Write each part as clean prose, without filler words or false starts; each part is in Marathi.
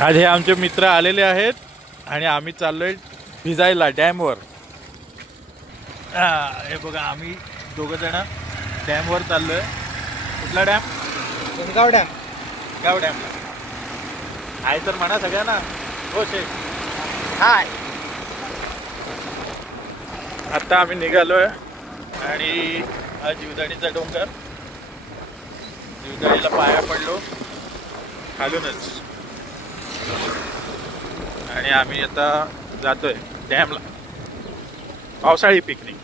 आज हे आमचे मित्र आलेले आहेत आणि आम्ही चाललोय भिजायला डॅमवर। हे बघा आम्ही दोघं जण डॅमवर चाललोय। कुठला डॅम? गाव डॅम। गाव डॅमला आहे तर म्हणा सगळ्यांना हो शेख हाय। आता आम्ही निघालोय आणि हा जीवदाणीचा डोंगर, जीवदाणीला पाया पडलो खालूनच आणि आम्ही आता जातोय डॅमला, पावसाळी पिकनिक।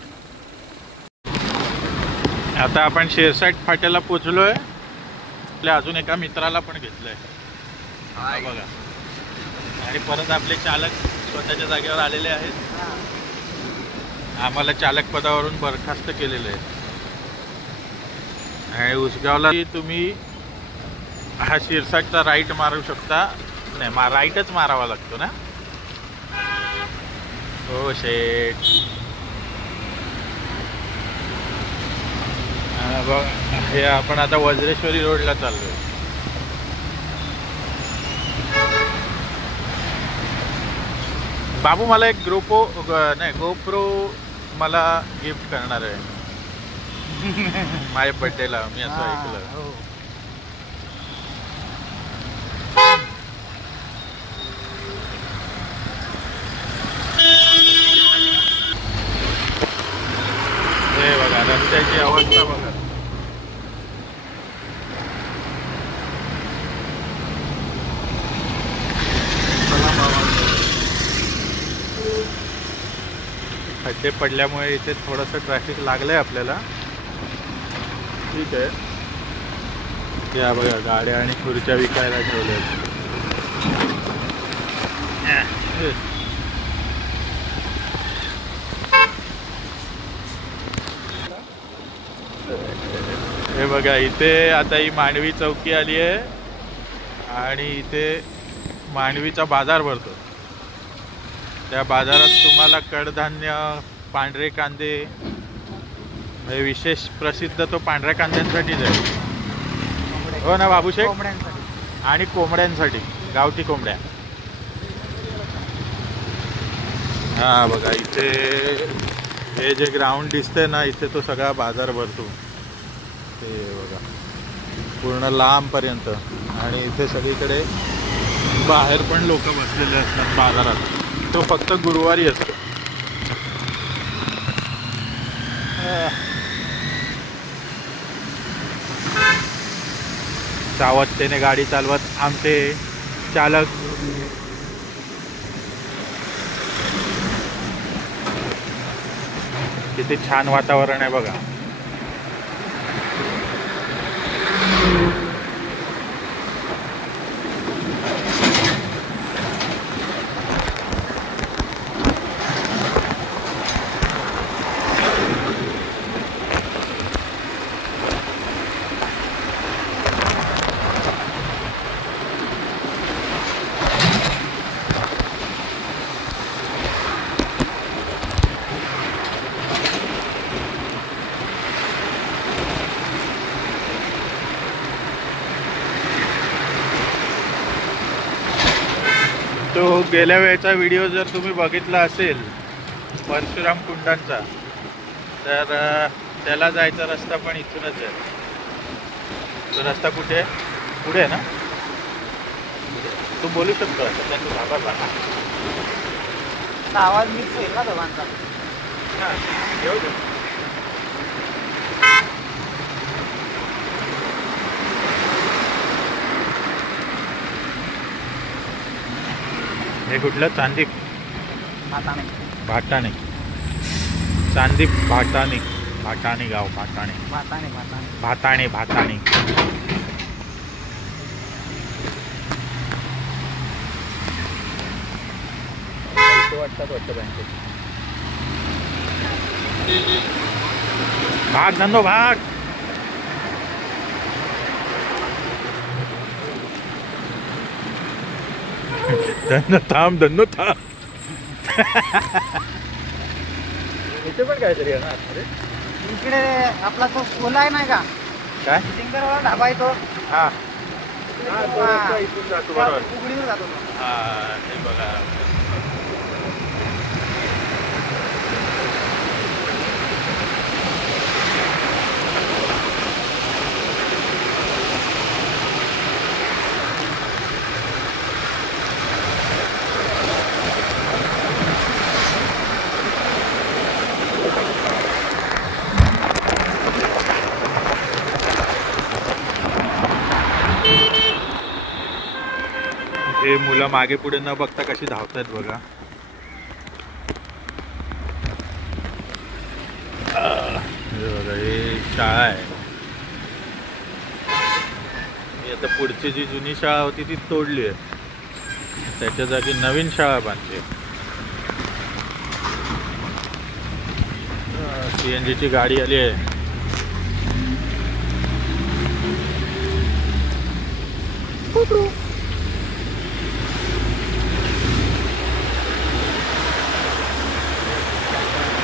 आता आपण शेरसाट फाट्याला पोचलोय। आपल्या अजून एका मित्राला पण घेतलंय बघा, आणि परत आपले चालक स्वतःच्या जागेवर आलेले आहेत। आम्हाला चालक पदावरून बरखास्त केलेलं आहे। आणि उसगावला तुम्ही हा शिरसाटचा राईट मारू शकता, नाही राईटच मारावा लागतो ना। हो शेट, हे आपण आता वज्रेश्वरी रोडला चाललोय। बाबू मला एक गोप्रो मला गिफ्ट करणार आहे माझ्या बर्थडेला, मी असं ऐकलं। हे बघा रस्त्याची अवस्था बघा। खड्डे पडल्यामुळे इथे थोडंसं ट्रॅफिक लागलंय आपल्याला, ठीक आहे। या बघा गाड्या आणि खुर्च्या विकायला ठेवल्या। हे बघा इथे आता ही मांडवी चौकी आली आहे आणि इथे मांडवीचा बाजार भरतो। त्या बाजारात तुम्हाला कडधान्य, पांढरे कांदे, म्हणजे विशेष प्रसिद्ध तो पांढऱ्या कांद्यांसाठीच आहे हो ना बाबूशेठ, आणि कोंबड्यांसाठी गावठी कोंबड्या। हा बघा इथे हे जे ग्राउंड दिसतंय ना, इथे तो सगळा बाजार भरतो ते बघा पूर्ण लांबपर्यंत। आणि इथे सगळीकडे बाहेर पण लोक बसलेले असतात बाजारात, तो फक्त गुरुवारी असतो। सावधतेने गाडी चालवत आमचे चालक किती छान वातावरण आहे बघा। तो गेल्या वेळचा व्हिडिओ जर तुम्ही बघितला असेल परशुराम कुंडांचा, तर त्याला जायचा रस्ता पण इथूनच आहे। तो रस्ता कुठे आहे? पुढे आहे ना? तू बोलू शकतो आवाज मिक्स होईल ना दोघांचा। हां येऊ दे। हे कुठलं? चांदीप भाटाणे, चांदीप भाटाणे गाव, भाताणे। वाटतात बँकेत। भाग धंदो भाग। धंदो थांब। इथे पण काहीतरी आहे ना आतमध्ये? इकडे आपला तो ओला आहे नाही का, काय सिंगरवाला ढाबा आहे तो। हां हा तो रस्ता इथून जातो बरोबर. उघडीवर जातो तो. हा हे बघा. हे मुलं मागे पुढे न बघता कशी धावतात बघा. हे बघा हे शाळा आहे. ही आता पुढची जी जुनी शाळा होती ती तोडली आहे, त्याच्या जागी नवीन शाळा बांधली. CNG ची गाडी आली आहे.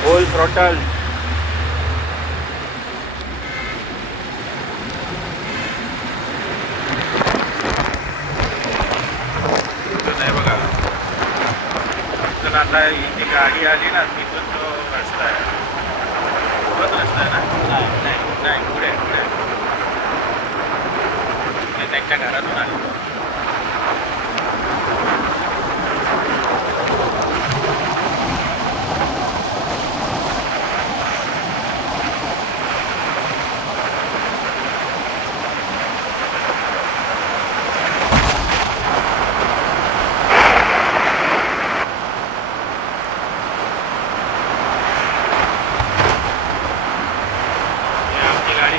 Full throttle. नाही बघा, तर आता ही जी गाडी आली ना तिथून तो रस्ता आहे. तोच रस्ता आहे ना? नाही पुढे पुढे त्यांच्या घरातून आली.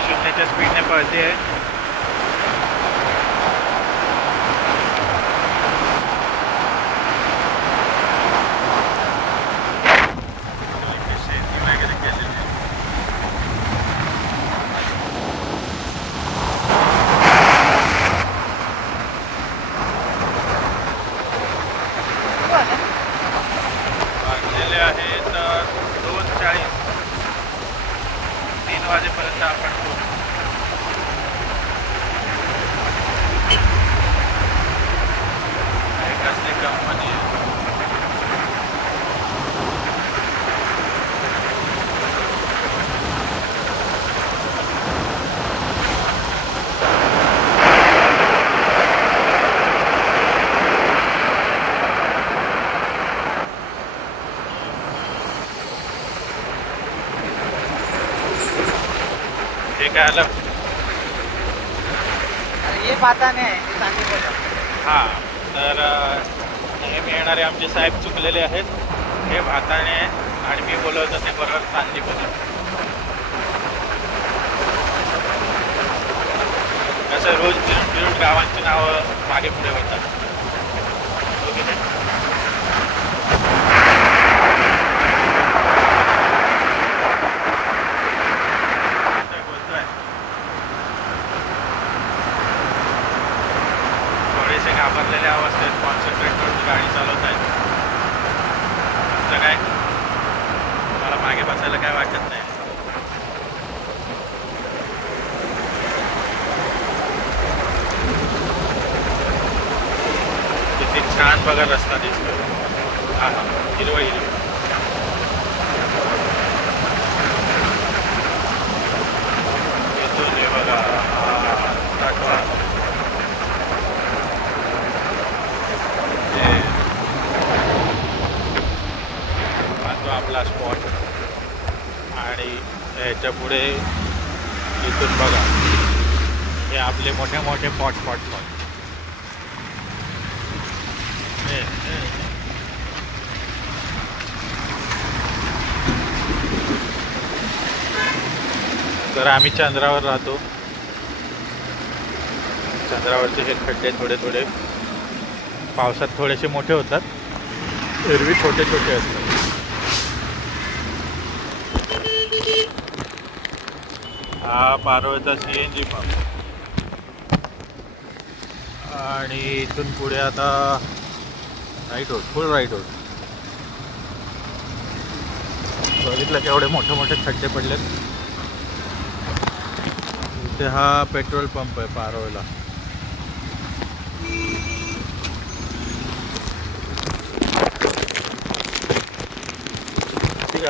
शून्याच्या स्पीडने पळते आहे. वाजलेले आहेत 2:40. 3 वाजेपर्यंत आपण कसली कंपनी आहे. हे काय आलं? हे पाहता नाही ते सांगितलं. हां, तर नेहमी येणारे आमचे साहेब चुकलेले आहेत. हे भाताणे आणि मी बोलवतो ते बरोबर चांदीपणे. कसं रोज फिरून फिरून गावांची नावं मागे पुढे होतात. थोडेसे घाबरलेल्या अवस्थेत कॉन्सन्ट्रेट करून गाडी चालवत आहेत. तुमचं काय? मला मागे बसायला काय वाटत नाही. किती छान बघा रस्ता दिसतो. हा हिरवं हिरवं. इथून हे बघा आपला स्पॉट. आणि ह्याच्या पुढे इथून बघा हे आपले मोठे मोठे पॉट. तर आम्ही चंद्रावर राहतो. चंद्रावरचे हे खड्डे थोडे थोडे पावसात थोडेसे मोठे होतात, एरवी छोटे छोटे असतात. हा पारोळचा CNG पंप. आणि इथून पुढे आता राईट होत, फुल राईट होत. बघितलं केवढे मोठे मोठे खड्डे पडलेत. इथे हा पेट्रोल पंप आहे पारोळला.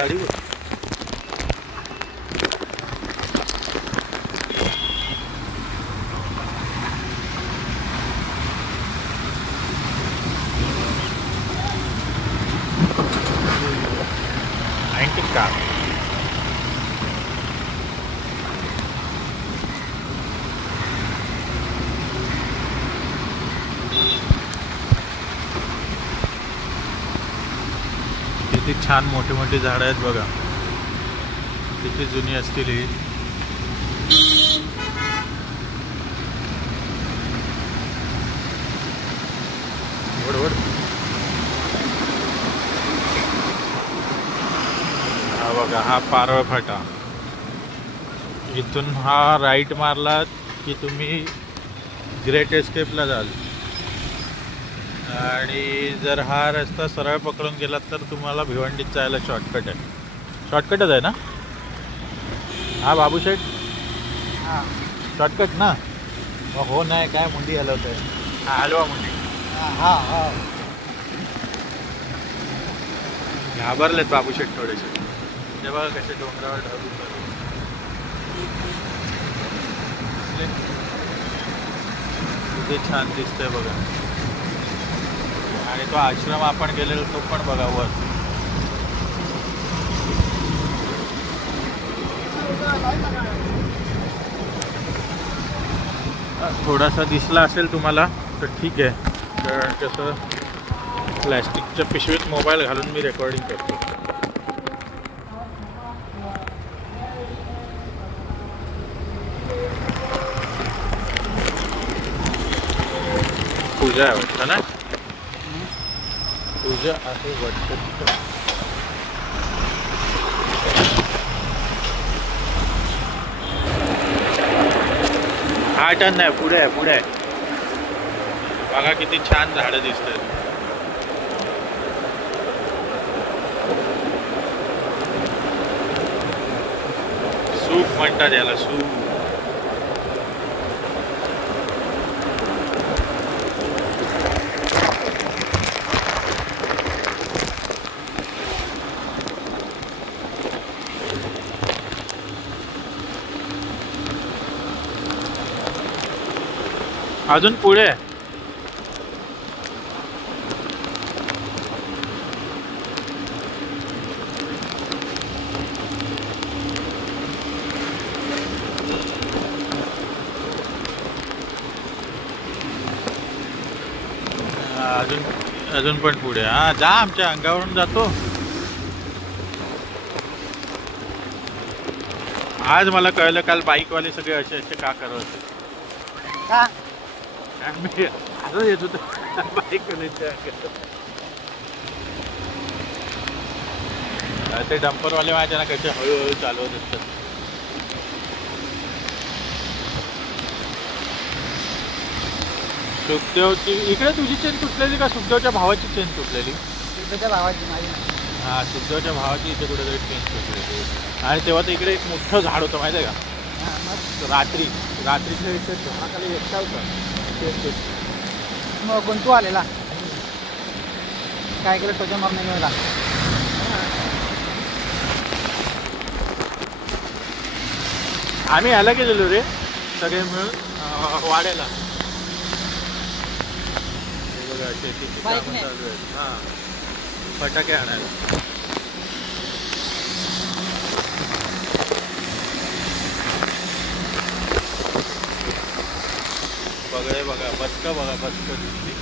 गाडीवर का किती छान मोठी मोठी झाडं आहेत बघा. किती जुनी असतील ही. वड हा बघा, हा पारळ फाटा. इथून हा राईट मारलात की तुम्ही ग्रेट एस्केपला जाल आणि जर हा रस्ता सरळ पकडून गेलात तर तुम्हाला भिवंडीत जायला शॉर्टकट आहे. शॉर्टकटच आहे ना हा बाबूशेठ? हां शॉर्टकट ना? हो नाही काय मुंडी हलवत आहे. हा हलवा मुंडी. हां हां घाबरलेत बाबूशेठ थोडेसे. ते बघा कसे डोंगरावर ढग उतरले. किती छान दिसतंय बघा. आणि तो आश्रम आपण गेलेलो तो पण बघा वर. थोडासा दिसला असेल तुम्हाला तर ठीक आहे, कारण कसं प्लॅस्टिकच्या पिशवीत मोबाईल घालून मी रेकॉर्डिंग करतो. पूजा आहे वाटतं ना? पूजा आहे वाटतं. हा टन नाही, पुढे आहे पुढे आहे. बघा किती छान झाडं दिसतात. सूप म्हणतात याला, सूप. अजून पुढे अजून पण पुढे. हा जा, आमच्या अंगावरून जातो. आज मला कळलं काल बाईकवाले सगळे असे असे का करत होते. का मी असं येत होतं बाईकवाले. ते डंपरवाले माझ्या ना कसे हळूहळू चालवत असतात. सुखदेवची इकडे तुझी चेन तुटलेली का सुखदेवच्या भावाची चेन तुटलेली? सुखदेवच्या भावाची माझी. हां, सुखदेवच्या भावाची इथे कुठेतरी चेन तुटलेली. आणि तेव्हा तर इकडे एक मोठं झाड होतं माहिती आहे का? हां मग रात्रीच्या इथे झाडाखाली एकटा होता चेन तुटली. मग गुंतू आलेला काय केलं टोचा मारून नाही मिळाला. आम्ही ह्याला गेलेलो रे सगळे मिळून वाड्याला. शेतीची कामं चालू आहेत. हां, फटाके आणायला. बघा बघा बदकं बघा, बदकं दिसली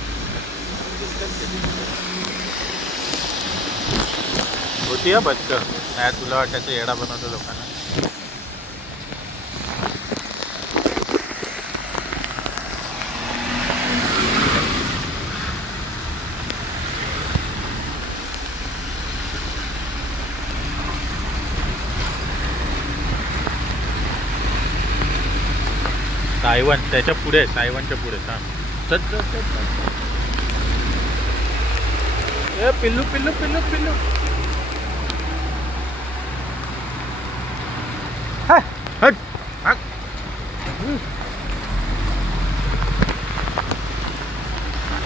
होती. बदकं नाही तुला वाटायचं येडा बनवतो लोकांना. सायवन त्याच्या पुढे, सायवनच्या पुढे. हां चल. ए पिल्लू पिल्लू पिल्लू पिल्लू. हट हट.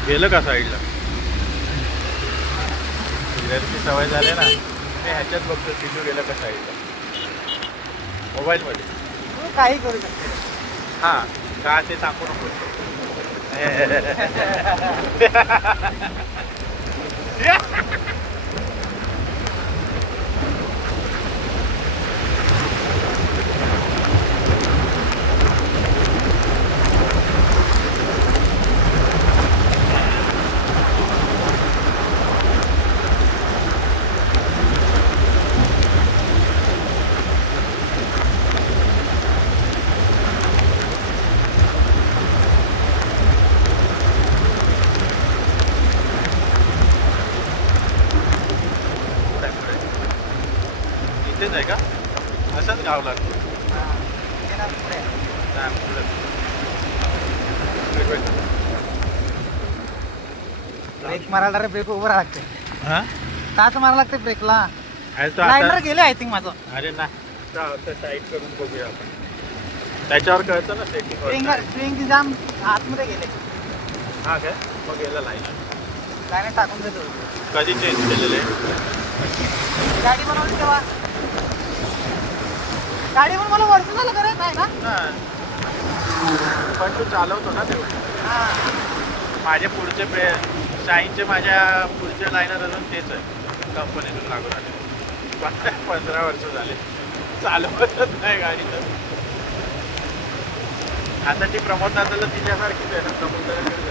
गेलं का साईडला? फिरायची सवय झाली ना. मी ह्याच्यात बघतो सिद्धू गेला कसा आहे मोबाईलमध्ये. तू काही करू शकते. हां का ते सांगू नको. इथेच आहे का असंच गाव लागतो. ब्रेक मारायला रे ब्रेक उभं राहावं लागते. हां तास मारायला लागते ब्रेकला. आहे तो लाईनर आता. गेले आय थिंक माझं. अरे ना टाईट करून बघूया आपण. त्याच्यावर कळतं ना सेटिंग. स्प्रिंग जाम आतमध्ये गेले. हा काय मग गेला लाईन. लाईनर टाकून देतो. कधी चेंज केलेले. गाडी बनवली तेव्हा. गाडी पण मला वर्ष झालं करायचं आहे ना. पण तू चालवतो ना तेवढं. हां माझे पुढचे शाईनचे माझ्या पुढचे लाईनर अजून तेच आहे कंपनीतून लागून आले. 15 वर्ष झाले चालवतच नाही गाडी. तर आता ती प्रमोद दादाला तिच्यासारखीच आहे ना. प्रमोद दादाकडे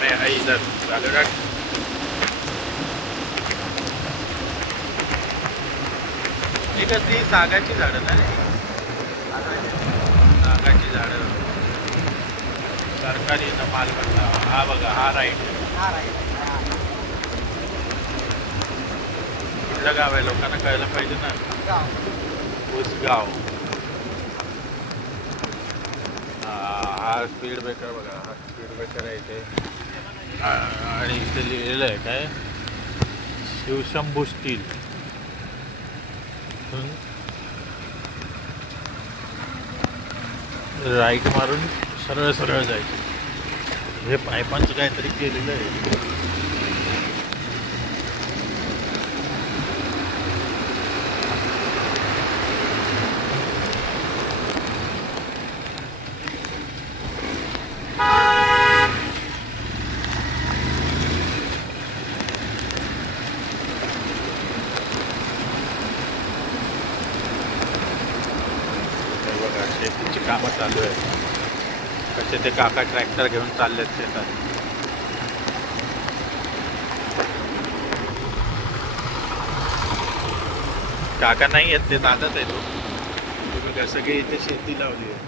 मैं इधर चालू राख. ही कसली सागाची झाडं ना रे. सागाची झाडं सरकारी मालमत्ता. हा बघा हा राईट. हां राईट. कुठलं गाव आहे लोकांना कळलं पाहिजे ना. उसगाव. हा स्पीड ब्रेकर बघा. हा स्पीड ब्रेकर आहे इथे. आणि इथे लिहिलेलं आहे काय शिवशंभू स्टील. राईट मारून सरळ सरळ जायचं. हे पायपांचं काहीतरी केलेलं आहे. शेतीची कामं चालू आहे. कसे ते काका ट्रॅक्टर घेऊन चाललेत शेतात. काका नाही आहेत ते दादाच आहे तो. बघा सगळे इथे शेती लावली आहे.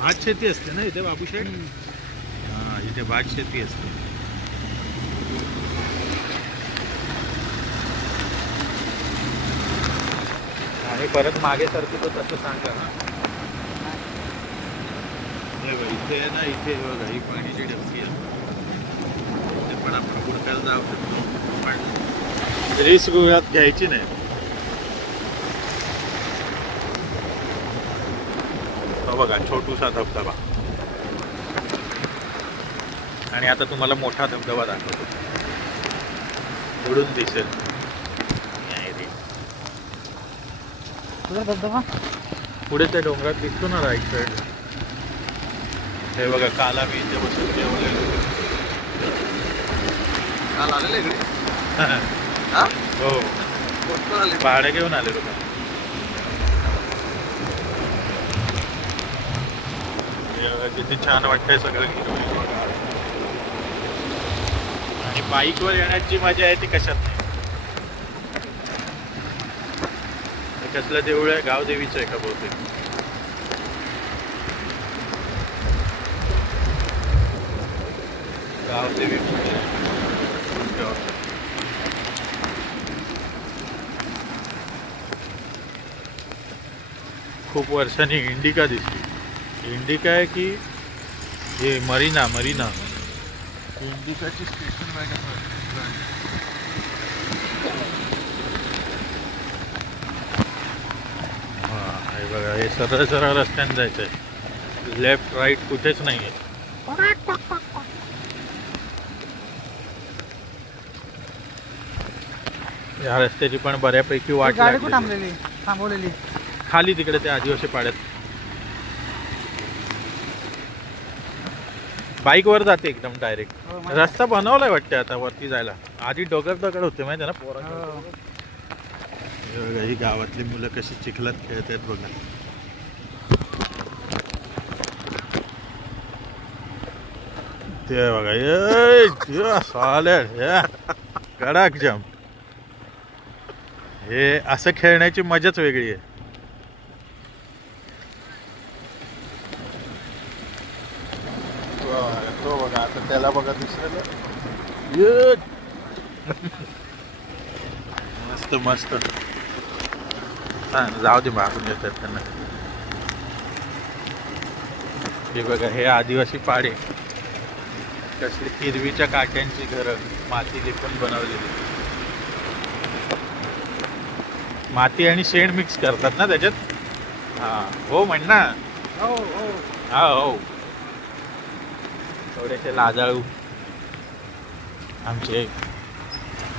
भात शेती असते ना इथे बाबूशेठ. हां इथे भात शेती असते. आणि परत मागे सरकी तो तसं सांगा ना. इथे आहे ना इथे बघा ही पाण्याची डबकी आहे. ते पण आपण हुडकायला जाऊ शकतो पण रिस्क घ्यायची नाही. बघा छोटूसा धबधबा. आणि आता तुम्हाला मोठा धबधबा दाखवतो. उडून दिसेल. धबधबा पुढे त्या डोंगरात दिसतो ना राईट साईड. हे बघा काल आम्ही इथे बसून जेवलेलो. काल आलेले इकडे. हो भाडे घेऊन आले लोक. किती छान वाटतंय सगळं हिरवं. आणि बाईकवर येण्याची मजा आहे ती कशात नाही. कसलं देऊळ आहे गावदेवीचं आहे का बहुतेक. गावदेवी खूप वर्षांनी इंडिका दिसली. इंडिका आहे की हे मरीना. इंडिकाची station wagon. हे बघा हे सरळ सरळ रस्त्याने जायचं आहे. लेफ्ट राईट कुठेच नाही आहे. या रस्त्याची पण बऱ्यापैकी वाट गाडी कुठं लागलेली. थांबवलेली खाली तिकडे ते आदिवासी पाड्यात बाईकवर जाते एकदम डायरेक्ट. हो, माहिती आहे. रस्ता बनवलाय वाटते आता वरती जायला. आधी दगड होते माहिती आहे ना पोरा. हो. ही गावातली मुलं कशी चिखलात खेळत आहेत बघा. ते बघा कडक जम्प. हे असं खेळण्याची मजाच वेगळी आहे. तो बघा आता त्याला बघा दुसऱ्याला. मस्त मस्त. हा जाऊ दे मारून देतात त्यांना. हे बघा हे आदिवासी पाडे कसली हिरवीच्या काट्यांची घरं माती लेपून बनवलेली. माती आणि शेण मिक्स करतात ना त्याच्यात. हा हो म्हण ना. हो हो हा हो. थोडेसे लाजाळू आमचे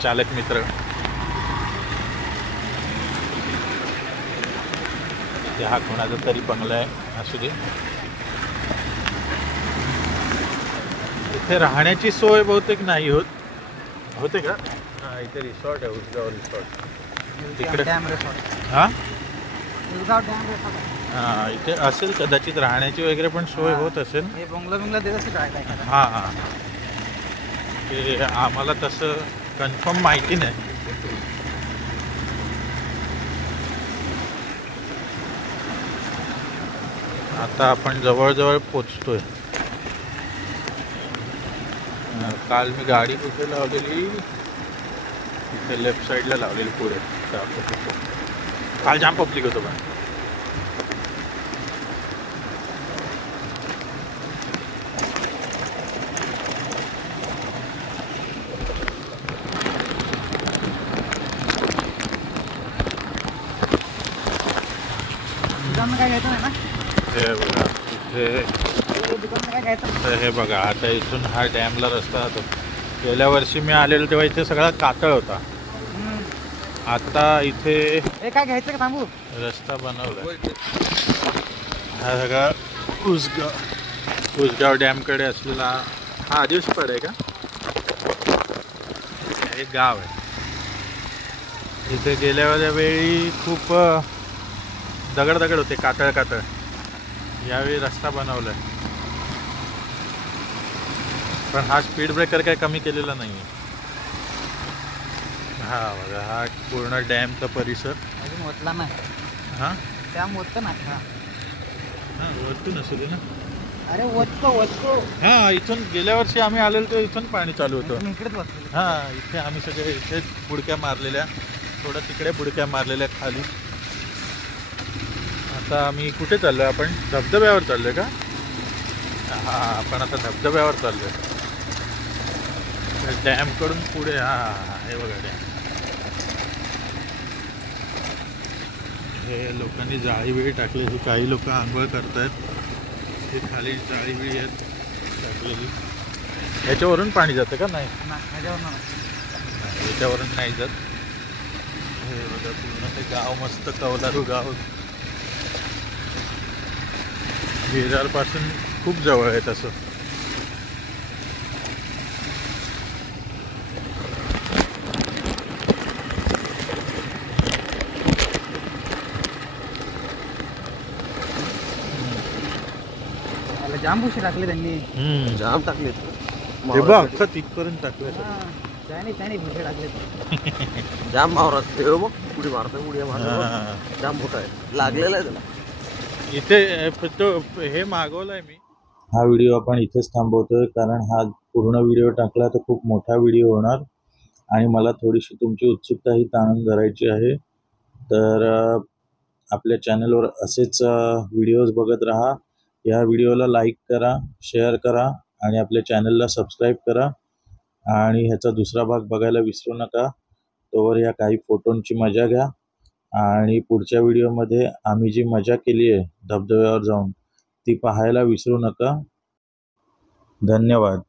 चालक मित्र. इथे हा कोणाचा तरी बंगला आहे असू दे. इथे राहण्याची सोय बहुतेक नाही होते का. हा इथे रिसॉर्ट आहे उसगाव रिसॉर्ट तिकडे. Dam resort. हा उसगाव डॅम रिसॉर्ट. हा इथे असेल कदाचित राहण्याची वगैरे पण सोय होत असेल. हे बंगला देत असेल राहायला. हा हा ते आम्हाला तसं कन्फर्म माहिती नाही. आता आपण जवळजवळ पोचतोय. काल मी गाडी कुठे लावलेली. इथे लेफ्ट साईडला लावलेली पुढे. काल जाम पब्लिक होतो पण. दुकान काय घ्यायचं नाही ना. हे बघा इथे दुकान काय घ्यायचं. तर हे बघा आता इथून हा डॅमला रस्ता जातो. गेल्या वर्षी मी आलेलो तेव्हा इथे सगळा कातळ होता. आता इथे हे काय घ्यायचं का सांगू. रस्ता बनवला. हा सगळा उसगाव डॅमकडे असलेला हा आदिवासी पाडा आहे का. एक गाव आहे. इथे गेल्या वेळी खूप दगड होते कातळ. यावेळी रस्ता बनवलाय पण हा स्पीड ब्रेकर काय कमी केलेला नाही आहे. हा बघा हा पूर्ण डॅमचा परिसर. अजून ओतला नाही. हा डॅम ओततं ना. हा वरतून असू दे ना. अरे ओततो. हा इथून गेल्या वर्षी आम्ही आलेलो तर इथून पाणी चालू होतं. इकडेच बसतो. हा इथे आम्ही सगळे इथेच बुडक्या मारलेल्या. थोडं तिकडे बुडक्या मारलेल्या खाली. आता आम्ही कुठे चाललोय आपण. धबधब्यावर चाललोय का. हा आपण आता धबधब्यावर चाललोय. डॅम कडून पुढे. हा हे बघा डॅम. हे लोकांनी जाळी बिळी टाकलेली. काही लोक आंघोळ करतायत. हे खाली जाळी बिळी आहेत टाकलेली. ह्याच्यावरून पाणी जातं का. नाही याच्यावरून नाही जात. हे बघा पूर्ण ते गाव मस्त कौलारू गाव. विरारपासून खूप जवळ आहे तसं. जाम भुशी टाकले त्यांनी. जाम टाकले. हे बघ अख्खं तिथपर्यंत टाकलं. त्याने भुशी टाकले. जाम मावर असते मग पुढे मारतो पुढे मारतो. जाम मोठा आहे लागलेला आहे त्याला. इथे तो हे मागवलंय मी. हा व्हिडिओ आपण इथेच थांबवतोय कारण हा पूर्ण व्हिडिओ टाकला तर खूप मोठा व्हिडिओ होणार आणि मला थोडीशी तुमची उत्सुकता ही ताणून धरायची आहे. तर आपल्या चॅनलवर असेच व्हिडिओज बघत राहा. या व्हिडिओला लाईक करा, शेअर करा आणि आपल्या चॅनलला सबस्क्राईब करा आणि ह्याचा दुसरा भाग बघायला विसरू नका. तोवर ह्या काही फोटोंची मजा घ्या आणि पुढच्या व्हिडिओमध्ये आम्ही जी मजा केली आहे धबधब्यावर जाऊन ती पाहायला विसरू नका. धन्यवाद.